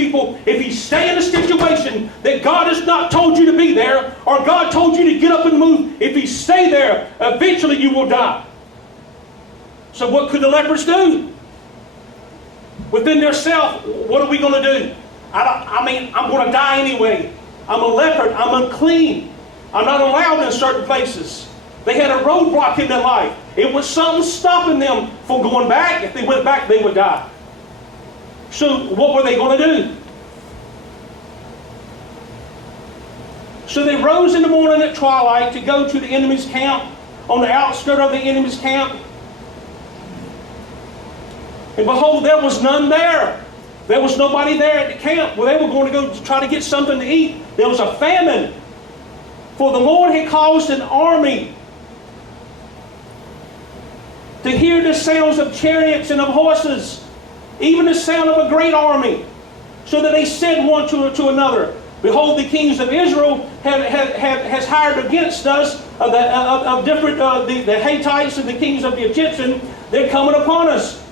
people, if you stay in a situation that God has not told you to be there, or God told you to get up and move, if you stay there, eventually you will die. So what could the lepers do? Within their self, what are we going to do? I'm going to die anyway. I'm a leopard. I'm unclean. I'm not allowed in certain places. They had a roadblock in their life. It was something stopping them from going back. If they went back, they would die. So what were they going to do? So they rose in the morning at twilight to go to the enemy's camp, on the outskirts of the enemy's camp. And behold, there was none there. There was nobody there at the camp. Well, they were going to go to try to get something to eat. There was a famine. For the Lord had caused an army to hear the sounds of chariots and of horses, even the sound of a great army, so that they said one to another, behold, the kings of Israel has hired against us the Hittites and the kings of the Egyptians. They're coming upon us.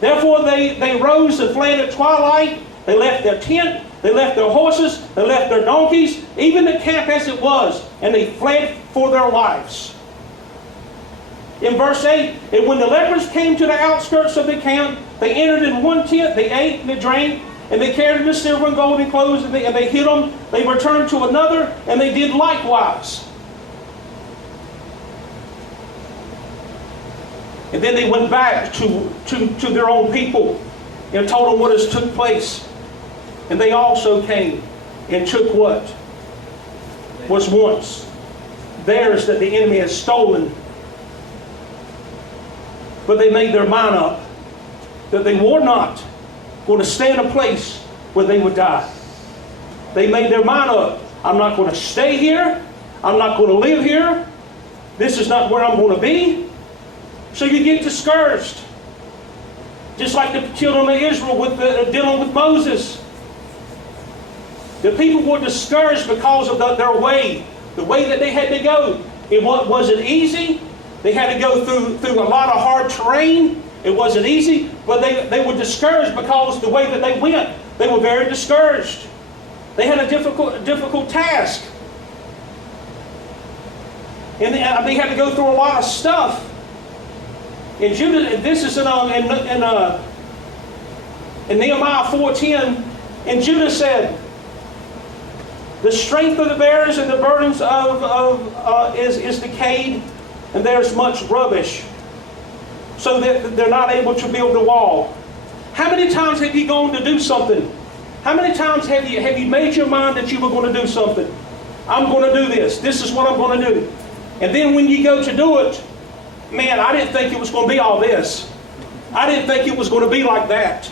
Therefore they rose and fled at twilight. They left their tent, they left their horses, they left their donkeys, even the camp as it was, and they fled for their lives. In verse 8, and when the lepers came to the outskirts of the camp, they entered in one tent, they ate and they drank, and they carried the silver and gold and clothes, and they hid them. They returned to another, and they did likewise. And then they went back to their own people and told them what has took place. And they also came and took what was once theirs that the enemy had stolen. But they made their mind up that they were not going to stay in a place where they would die. They made their mind up. I'm not going to stay here. I'm not going to live here. This is not where I'm going to be. So you get discouraged. Just like the children of Israel dealing with Moses. The people were discouraged because of their way, the way that they had to go. It wasn't easy. They had to go through a lot of hard terrain. It wasn't easy, but they were discouraged because of the way that they went. They were very discouraged. They had a difficult task. And they had to go through a lot of stuff. In Judah, this is in Nehemiah 4:10, and Judah said, the strength of the bearers and the burdens is decayed, and there's much rubbish, so that they're not able to build the wall. How many times have you gone to do something? How many times have you made your mind that you were going to do something? I'm going to do this. This is what I'm going to do. And then when you go to do it, man, I didn't think it was going to be all this. I didn't think it was going to be like that.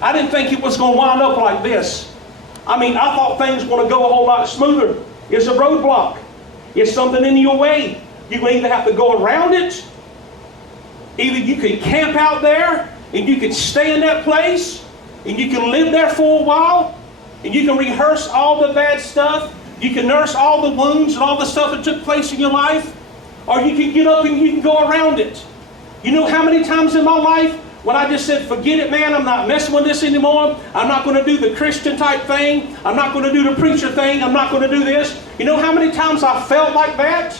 I didn't think it was going to wind up like this. I thought things were going to go a whole lot smoother. It's a roadblock. It's something in your way. You either have to go around it, either you can camp out there, and you can stay in that place, and you can live there for a while, and you can rehearse all the bad stuff. You can nurse all the wounds and all the stuff that took place in your life. Or you can get up and you can go around it. You know how many times in my life when I just said, forget it, man, I'm not messing with this anymore. I'm not going to do the Christian type thing. I'm not going to do the preacher thing. I'm not going to do this. You know how many times I felt like that?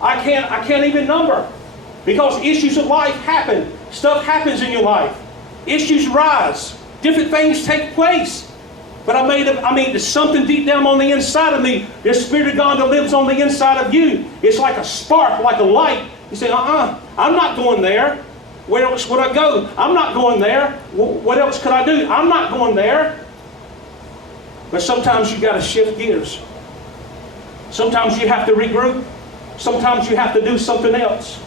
I can't even number. Because issues of life happen. Stuff happens in your life. Issues rise. Different things take place. But there's something deep down on the inside of me. The Spirit of God that lives on the inside of you. It's like a spark, like a light. You say, I'm not going there. Where else would I go? I'm not going there. What else could I do? I'm not going there. But sometimes you got to shift gears. Sometimes you have to regroup. Sometimes you have to do something else.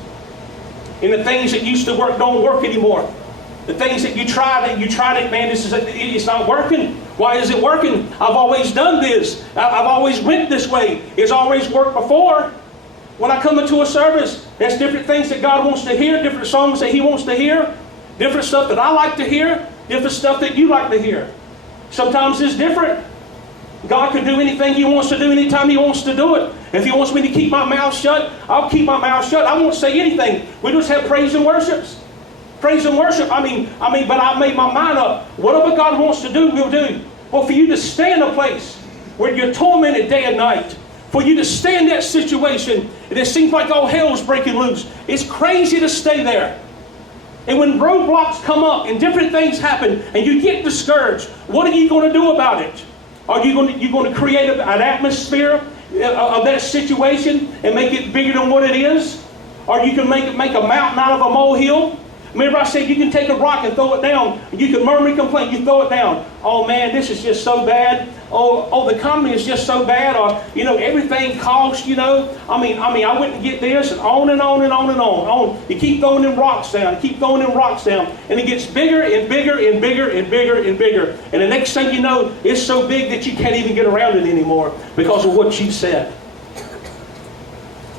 And the things that used to work don't work anymore. The things that you tried it, man, it's not working. Why is it working? I've always done this. I've always went this way. It's always worked before. When I come into a service, there's different things that God wants to hear, different songs that He wants to hear, different stuff that I like to hear, different stuff that you like to hear. Sometimes it's different. God can do anything He wants to do anytime He wants to do it. If He wants me to keep my mouth shut, I'll keep my mouth shut. I won't say anything. We just have praise and worships. Praise and worship. But I made my mind up. Whatever God wants to do, we'll do. Well, for you to stay in a place where you're tormented day and night, for you to stay in that situation, and it seems like all hell's breaking loose, it's crazy to stay there. And when roadblocks come up and different things happen and you get discouraged, what are you going to do about it? Are you going to create an atmosphere of that situation and make it bigger than what it is? Or you can make a mountain out of a molehill? Remember I said you can take a rock and throw it down. You can murmur and complain. You throw it down. Oh man, this is just so bad. Oh, the economy is just so bad. Or, everything costs, I mean, I wouldn't get this, and on and on and on and on. You keep throwing them rocks down. You keep throwing them rocks down. And it gets bigger and bigger and bigger and bigger and bigger. And the next thing you know, it's so big that you can't even get around it anymore because of what you said.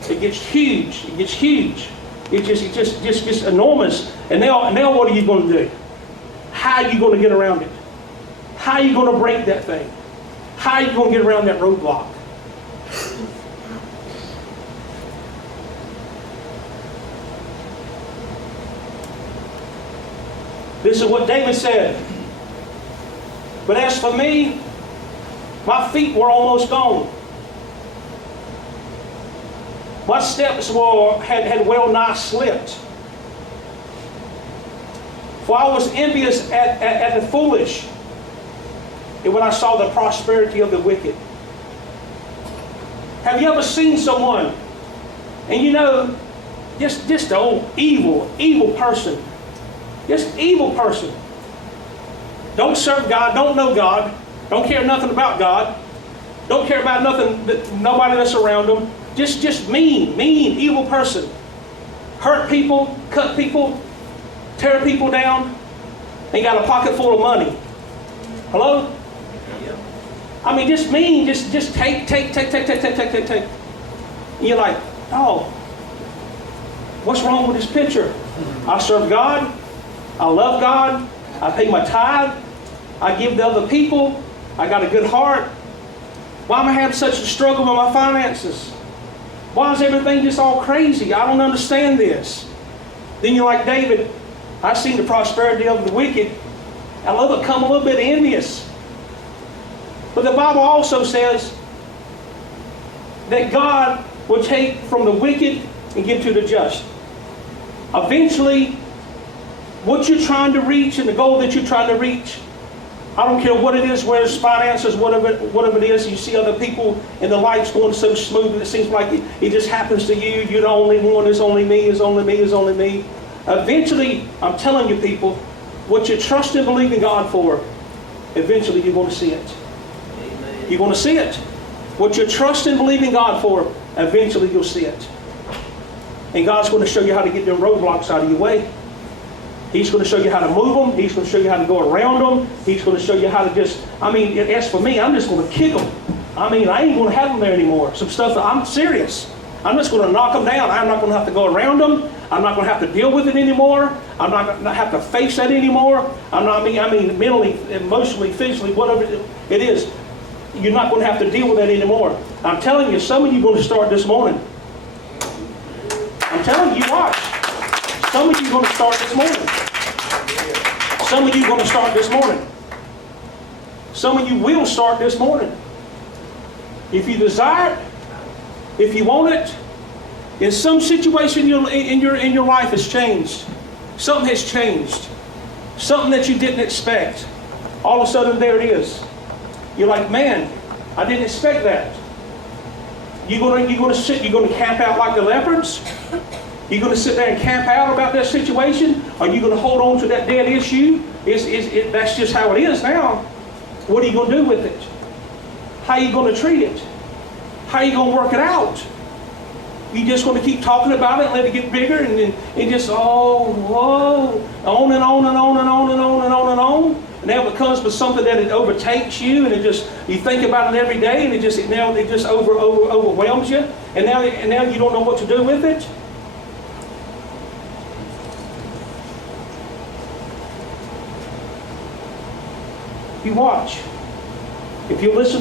It gets huge. It gets huge. It just gets enormous. And now what are you going to do? How are you going to get around it? How are you going to break that thing? How are you going to get around that roadblock? This is what David said. But as for me, my feet were almost gone. My steps had well nigh slipped. For I was envious at the foolish, and when I saw the prosperity of the wicked. Have you ever seen someone, and just the old evil person, just evil person, don't serve God, don't know God, don't care nothing about God, don't care about nobody that's around them, just mean, evil person, hurt people, cut people, tear people down, and got a pocket full of money. Hello? I mean, just mean, just take. And you're like, oh, what's wrong with this picture? I serve God. I love God. I pay my tithe. I give to other people. I got a good heart. Why am I having such a struggle with my finances? Why is everything just all crazy? I don't understand this. Then you're like David, I've seen the prosperity of the wicked. I love it, become a little bit envious. But the Bible also says that God will take from the wicked and give to the just. Eventually, what you're trying to reach and the goal that you're trying to reach, I don't care what it is, whether it's finances, whatever it is, you see other people and the life's going so smooth and it seems like it just happens to you. You're the only one. It's only me. It's only me. It's only me. Eventually, I'm telling you people, what you trust and believe in God for, eventually you're going to see it. Amen. You're going to see it. What you trust and believe in God for, eventually you'll see it. And God's going to show you how to get them roadblocks out of your way. He's going to show you how to move them. He's going to show you how to go around them. He's going to show you how to as for me, I'm just going to kick them. I ain't going to have them there anymore. Some stuff, I'm serious. I'm just going to knock them down. I'm not going to have to go around them. I'm not going to have to deal with it anymore. I'm not going to have to face that anymore. I mean mentally, emotionally, physically, whatever it is, you're not going to have to deal with that anymore. I'm telling you, some of you are going to start this morning. I'm telling you, watch. Some of you are going to start this morning. Some of you are going to start this morning. Some of you will start this morning. If you desire it, if you want it, in some situation in your life has changed. Something has changed. Something that you didn't expect. All of a sudden there it is. You're like, man, I didn't expect that. You're going to camp out like the leopards? You're going to sit there and camp out about that situation? Are you going to hold on to that dead issue? That's just how it is now. What are you going to do with it? How are you going to treat it? How are you going to work it out? You just going to keep talking about it and let it get bigger and just, on and on and on and on and on and on and on. And now it becomes something that it overtakes you and you think about it every day and it just overwhelms you. And now you don't know what to do with it. You watch. If you listen to